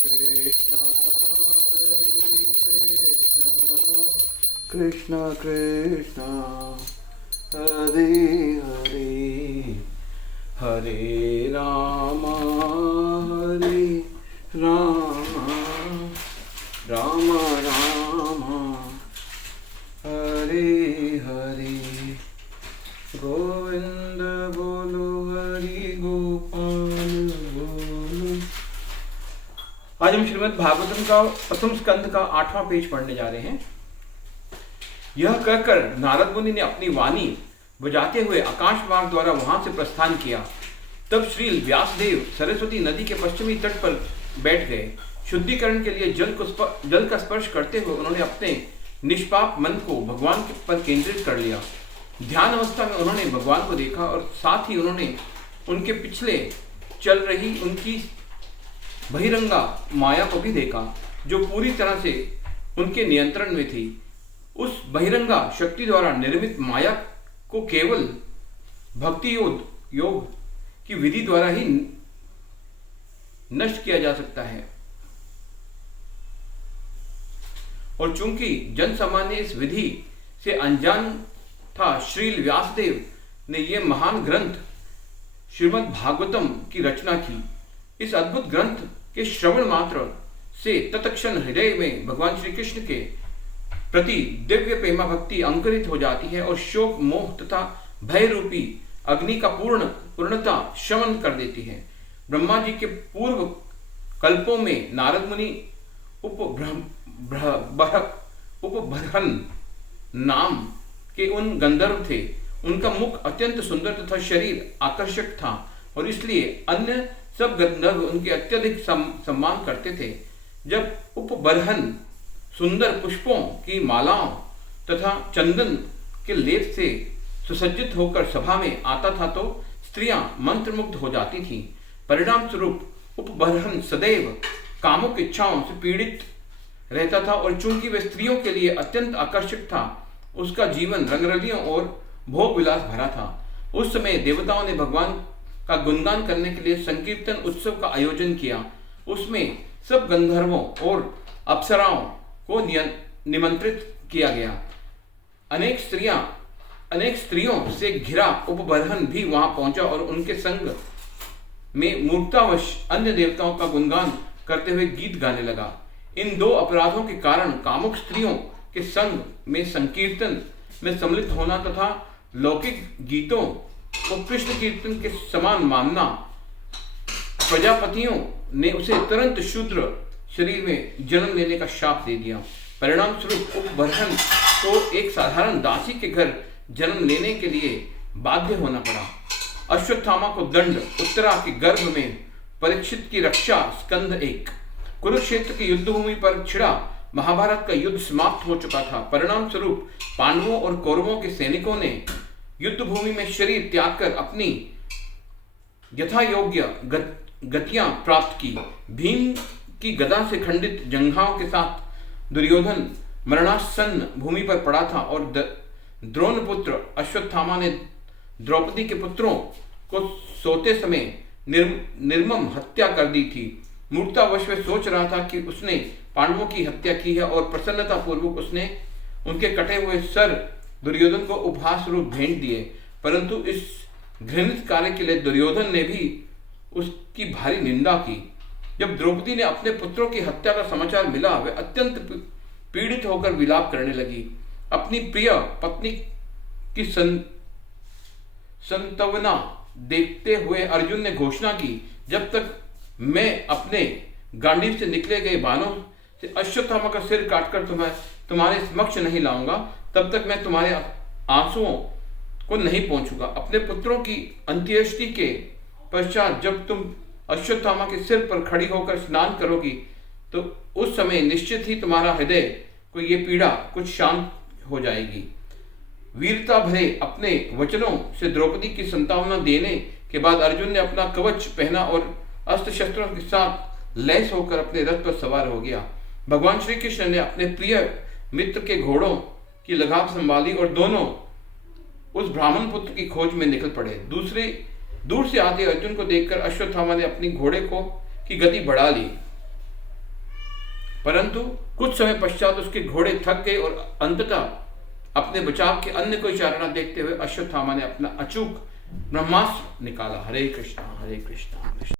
Krishna Hare Krishna Krishna Krishna Hare Hare Hare Rama Hare Rama Rama Rama Hare Hare Govinda Bolo Hari Gopal Bolo। आज हम श्रीमद् भागवतम का प्रथम स्कंद का 8वां page पढ़ने जा रहे हैं। यह कहकर नारद मुनि ने अपनी वाणी बजाते हुए आकाश मार्ग द्वारा वहां से प्रस्थान किया। तब श्री व्यासदेव सरस्वती नदी के पश्चिमी तट पर बैठ गए। शुद्धिकरण के लिए जल का स्पर्श करते हुए उन्होंने अपने निष्पाप मन को भगवान पर केंद्रित कर लिया। ध्यान अवस्था में उन्होंने भगवान को देखा और साथ ही उन्होंने उनके पिछले चल रही उनकी बहिरंगा माया को भी देखा, जो पूरी तरह से उनके नियंत्रण में थी। उस बहिरंगा शक्ति द्वारा निर्मित माया को केवल भक्ति योग की विधि द्वारा ही नष्ट किया जा सकता है। और चूंकि जन सामान्य इस विधि से अनजान था, श्रील व्यासदेव ने यह महान ग्रंथ श्रीमद् भागवतम की रचना की। इस अद्भुत ग्रंथ के श्रवण मात्र से तत्क्षण हृदय में भगवान श्री कृष्ण के प्रति दिव्य प्रेमा भक्ति अंकुरित हो जाती है और शोक मोह तथा भय रूपी अग्नि का पूर्णता शमन कर देती है। ब्रह्मा जी के पूर्व कल्पों में नारद मुनि उपबर्हन नाम के उन गंधर्व थे। उनका मुख अत्यंत सुंदर तथा शरीर आकर्षक था और इसलिए अन्य सब गंधर्व उनके अत्यधिक सम्मान करते थे। जब उपबर्हन सुंदर पुष्पों की मालाओं तथा चंदन के लेप से सुसज्जित होकर सभा में आता था तो स्त्रियां मंत्रमुग्ध हो जाती थीं। परिणाम स्वरूप उपबर्हन सदैव कामुक इच्छाओं से पीड़ित रहता था और चूंकि वह स्त्रियों के लिए अत्यंत आकर्षक था, उसका जीवन रंगरलियों और भोग विलास भरा था। उस समय देवताओं ने भगवान का गुणगान करने के लिए संकीर्तन उत्सव का आयोजन किया। उसमें सब गंधर्वों और अप्सराओं को निमंत्रित किया गया। अनेक स्त्रियों से घिरा उपबर्हन भी वहां पहुंचा और उनके संग में मूर्खतावश अन्य देवताओं का गुणगान करते हुए गीत गाने लगा। इन दो अपराधों के कारण कामुक स्त्रियों के संग में संकीर्तन में सम्मिलित होना तथा लौकिक गीतों को कृष्ण कीर्तन के समान मानना, प्रजापतियों ने उसे तुरंत शूद्र शरीर में जन्म लेने का शाप दे दिया। परिणाम स्वरूप उपबर्हन को एक साधारण दासी के घर जन्म लेने के लिए बाध्य होना पड़ा। अश्वत्थामा को दंड, उत्तरा के गर्भ में परीक्षित की रक्षा। स्कंध 1। कुरुक्षेत्र की युद्ध भूमि पर छिड़ा महाभारत का युद्ध समाप्त हो चुका था। परिणाम स्वरूप पांडवों और कौरवों के सैनिकों ने युद्ध भूमि में शरीर त्याग कर अपनी यथा योग्य गतियां प्राप्त की। भीम की गदा से खंडित जंघाओं के साथ दुर्योधन मरणासन्न भूमि पर पड़ा था और द्रोण पुत्र अश्वत्थामा ने द्रौपदी के पुत्रों को सोते समय निर्मम हत्या कर दी थी। मूर्खतावश वह सोच रहा था कि उसने पांडवों की हत्या की है और प्रसन्नता पूर्वक उसने उनके कटे हुए सर दुर्योधन को उपहास रूप भेंट दिए। परंतु इस घृणित कार्य के लिए दुर्योधन ने भी उसकी भारी निंदा की। जब द्रौपदी ने अपने पुत्रों की हत्या का समाचार मिला, वह अत्यंत पीड़ित होकर विलाप करने लगी। अपनी प्रिय पत्नी की संतवना देखते हुए अर्जुन ने घोषणा की, जब तक मैं अपने गांडीव से निकले गए बाणों से अश्वत्थामा का सिर काटकर तुम्हारे समक्ष नहीं लाऊंगा, तब तक मैं तुम्हारे आंसुओं को नहीं पहुंचूंगा। अपने पुत्रों की अंत्येष्टि के पश्चात जब तुम अश्वत्थामा के सिर पर खड़ी होकर स्नान करोगी, तो उस समय निश्चित ही तुम्हारा हृदय को ये पीड़ा कुछ शांत हो जाएगी। वीरता भरे अपने वचनों से द्रौपदी की संतावना देने के बाद अर्जुन ने अपना कवच पहना और अस्त्र शस्त्रों के साथ लैस होकर अपने रथ पर सवार हो गया। भगवान श्री कृष्ण ने अपने प्रिय मित्र के घोड़ों की लगाम संभाली और दोनों उस ब्राह्मण पुत्र की खोज में निकल पड़े। दूर से आते अर्जुन को देखकर अश्वत्थामा ने अपनी घोड़े की गति बढ़ा ली परंतु कुछ समय पश्चात उसके घोड़े थक गए और अंततः अपने बचाव के अन्य कोई चारा न देखते हुए अश्वत्थामा ने अपना अचूक ब्रह्मास्त्र निकाला। हरे कृष्णा हरे कृष्णा कृष्ण।